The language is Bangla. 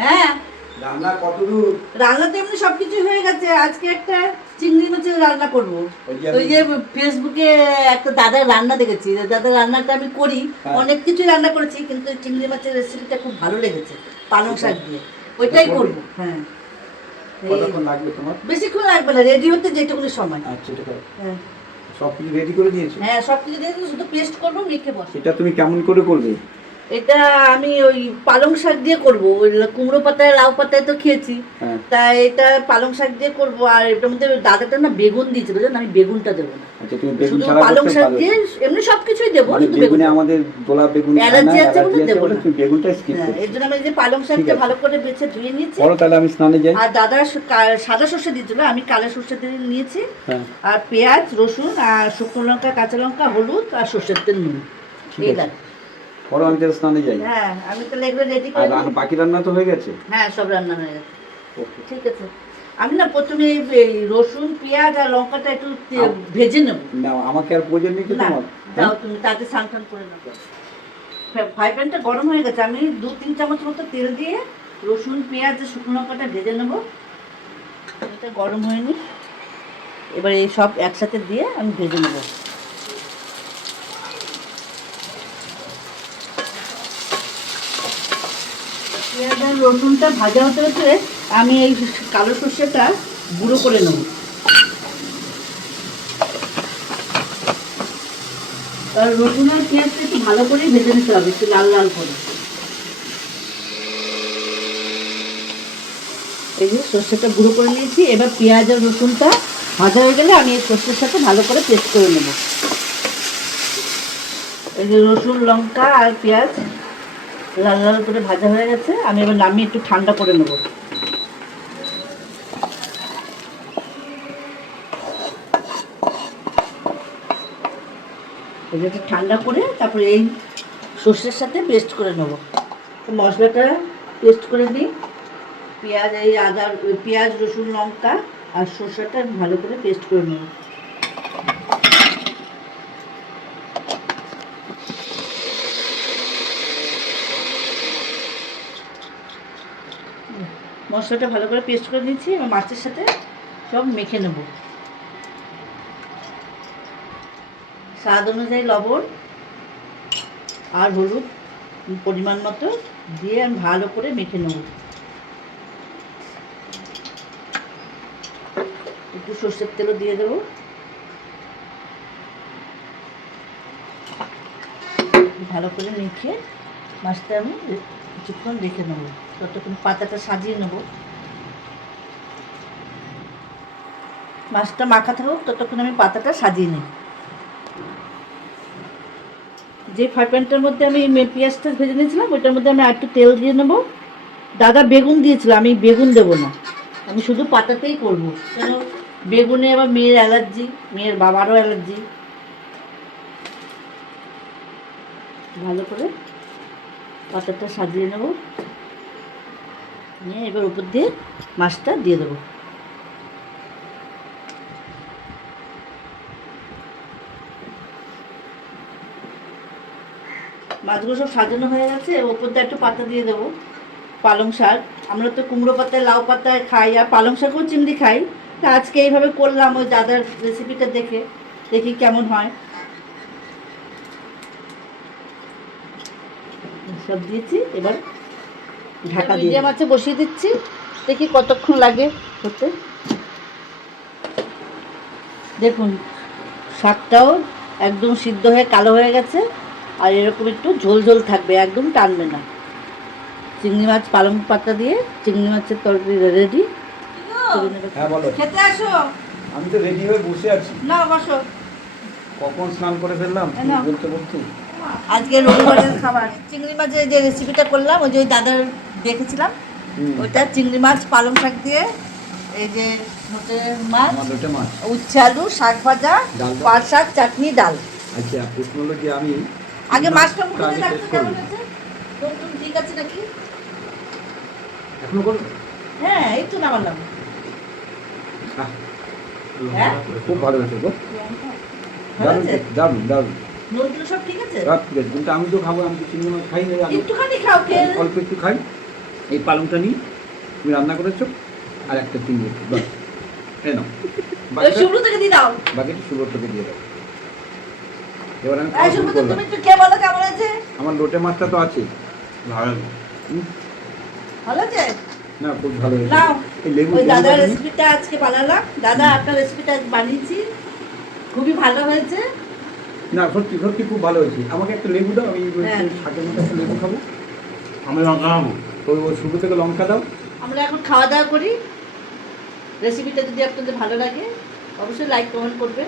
হ্যাঁ, রান্না কতদূর? রান্না তো এমনি সবকিছু হয়ে গেছে। আজকে একটা চিংড়ি মাছের রান্না করব। ওই যে ফেসবুকে একটা দাদার রান্না দেখেছি, দাদার রান্নাটা আমি করি। অনেক কিছু রান্না করেছি, কিন্তু চিংড়ি মাছের রেসিপিটা খুব ভালো লেগেছে, পালং শাক দিয়ে। ওইটাই করব। হ্যাঁ, কতক্ষণ লাগবে তোমার? বেশিক্ষণ লাগবে না, রেডি হতে যেটুকুনি সময়। আচ্ছা, এটা করো। হ্যাঁ সব কিছু রেডি করে দিয়েছো? হ্যাঁ, সব কিছু দিয়ে শুধু পেস্ট করবো, মেখে বসে। এটা তুমি কেমন করে করবে? এটা আমি ওই পালং শাক দিয়ে করব। ওই কুমড়ো পাতায় লাউ পাতায় তো খেয়েছি, তাই এটা পালং শাক দিয়ে করব। আর এটার মধ্যে দাদাটা না বেগুন দিয়েছিল, জানো, আমি বেগুনটা দেবো না। আচ্ছা, তুমি বেগুন শুধু ছাড়া পালং করতে শাক ভালো। দিয়ে এমনি সবকিছুই দেবো, মানে শুধু বেগুনে বেগুন। আমাদের দোলা বেগুন অ্যালার্জি আছে বলে দেবো না। তুমি বেগুনটা স্কিপ হ্যাঁ, করছো। এর জন্য আমি যে পালং শাকটা ভালো করে বেছে ধুয়ে নিয়েছি। পরে তাহলে আমি স্নানে যাই। আর দাদা সাদা সর্ষে দিয়েছিল, আমি কালো সর্ষে দিয়ে নিয়েছি। হ্যাঁ। আর পেঁয়াজ, রসুন আর শুকনো লঙ্কা, কাঁচা লঙ্কা, হলুদ আর সর্ষের তেল, নুন। ঠিক আছে, পরে আমি তাহলে স্নানে যাই। হ্যাঁ, আমি তাহলে এগুলো রেডি করে আর বাকি রান্না তো হয়ে গেছে? হ্যাঁ, সব রান্না হয়ে গেছে। ঠিক আছে, আমি না প্রথমে এই রসুন, পেঁয়াজ আর লঙ্কাটা একটু ভেজে নেব। না, আমাকে আর প্রয়োজন নেই কি তোমার? দাও, তুমি তাতে স্নান করে নেবো। ফ্রাই প্যানটা গরম হয়ে গেছে, আমি 2-3 চামচ মতো তেল দিয়ে রসুন, পেঁয়াজ আর শুকনো লঙ্কাটা ভেজে নেবো। এটা গরম হয়নি, এবার এই সব একসাথে দিয়ে আমি ভেজে নেবো। পেঁয়াজ আর রসুনটা ভাজা হতে হতে আমি এই কালো সর্ষেটা গুঁড়ো করে নেব। আর রসুন আর পেঁয়াজটা একটু ভালো করে ভেজে নিতে হবে, একটু লাল লাল করে। এই যে সর্ষেটা গুঁড়ো করে নিয়েছি, এবার পেঁয়াজ আর রসুনটা ভাজা হয়ে গেলে আমি এই সর্ষের সাথে ভালো করে পেস্ট করে নেব। এই যে রসুন, লঙ্কা আর পেঁয়াজ লাল লাল করে ভাজা হয়ে গেছে, আমি এবার নামিয়ে একটু ঠান্ডা করে নেব। এটা ঠান্ডা করে তারপরে এই সর্ষের সাথে পেস্ট করে নেব। মশলাটা পেস্ট করে নিই, পেঁয়াজ, এই আদা, পেঁয়াজ, রসুন, লঙ্কা আর সর্ষেটা ভালো করে পেস্ট করে নেব। মশলাটা ভালো করে পেস্ট করে নিয়েছি, এবার মাছের সাথে সব মেখে নেব। স্বাদ অনুযায়ী লবণ আর হলুদ পরিমাণ মতো দিয়ে আমি ভালো করে মেখে নেব। একটু সর্ষের তেলও দিয়ে দেবো। ভালো করে মেখে মাছটা আমি কিছুক্ষণ রেখে নেবো, ততক্ষণ পাতাটা সাজিয়ে নেব। মাছটা মাখা থাকুক, ততক্ষণ আমি পাতাটা সাজিয়ে নিই। যে ফ্রাই প্যানটার মধ্যে আমি পেঁয়াজটা ভেজে নিয়েছিলাম, ওইটার মধ্যে আমি একটু তেল দিয়ে নেবো। দাদা বেগুন দিয়েছিল, আমি বেগুন দেবো না, আমি শুধু পাতাতেই করব। কেন, বেগুনে আবার মেয়ের অ্যালার্জি, মেয়ের বাবারও অ্যালার্জি। ভালো করে পাতাটা সাজিয়ে নেব, নিয়ে এবার উপর দিয়ে মাছটা দিয়ে দেবো। মাছগুলো সব সাজানো হয়ে গেছে, ওপর দিয়ে একটু পাতা দিয়ে দেবো। পালং শাক, আমরা তো কুমড়ো পাতায়, লাউ পাতায় খাই, আর পালং শাকও চিংড়ি খাই। তা আজকে এইভাবে করলাম, ওই দাদার রেসিপিটা দেখে, দেখি কেমন হয়। সব দিয়েছি, এবার ঢাকা দিয়ে মিডিয়াম আঁচে বসিয়ে দিচ্ছি, দেখি কতক্ষণ লাগে হতে। দেখুন, শাকটাও একদম সিদ্ধ হয়ে কালো হয়ে গেছে, আর এরকম একটু ঝোল ঝোল থাকবে, একদম টানবে না। চিংড়ি মাছ পালং পাতা দিয়ে চিংড়ি মাছের তরকারি রেডি। হ্যাঁ, বলো। খেতে আসো। আমি তো রেডি হয়ে বসে আছি। না, বসো। কখন স্নান করে ফেললাম বলতে বলতে। আজকে রবিবারের খাবার চিংড়ি মাছের যে রেসিপিটা করলাম, ওই যে ওই দাদার দেখেছিলাম, ওইটা চিংড়ি মাছ পালং শাক দিয়ে, এই যে লোটে মাছ, উচ্ছে আলু, শাক ভাজা, পাট শাক, চাটনি, ডাল। আচ্ছা, প্রশ্ন হলো যে আমি আগে মাছটা মুখে রাখতে কেমন আছে, তুমি ঠিক আছে নাকি? এখনো করো? হ্যাঁ, এই তো নামালাম। হ্যাঁ, খুব ভালো হয়েছে গো, দারুণ দারুণ দারুণ। নুনগুলো সব ঠিক আছে? সব ঠিক আছে, কিন্তু আমি তো খাবো, আমি তো চিংড়ি মাছ খাই না। একটুখানি খাও, খেয়ে অল্প একটু খাই। এই পালংটা নিয়ে তুমি রান্না করেছো আর একটা চিংড়ি বাস এই নাও শুভ্র থেকে দিয়ে দাও। বাকিটা সুব্রতকে দিয়ে দাও। এবার আমি এই খাওয়া শুরু শুভ্র, করলাম। তুমি একটু খেয়ে বলো কেমন আছে। আমার লোটে মাছটা তো আছে। ভালো ভালো আছে? না খুব ভালো হয়েছে। নাও। এই লেবু ওই দাদার লেবুটা নিয়ে- রেসিপিটা আজকে বানালাম। দাদা আপনার রেসিপিটা আজ বানিয়েছি, খুবই ভালো হয়েছে। না সত্যি সত্যি খুব ভালো হয়েছে। আমাকে একটা লেবু দাও, আমি ওই হ্যাঁ। শাকের মধ্যে একটা লেবু খাবো। আমি লঙ্কা খাবো। ওই শুরু থেকে লঙ্কা দাও। আমরা এখন খাওয়া দাওয়া করি। রেসিপিটা যদি আপনাদের ভালো লাগে অবশ্যই লাইক কমেন্ট করবে।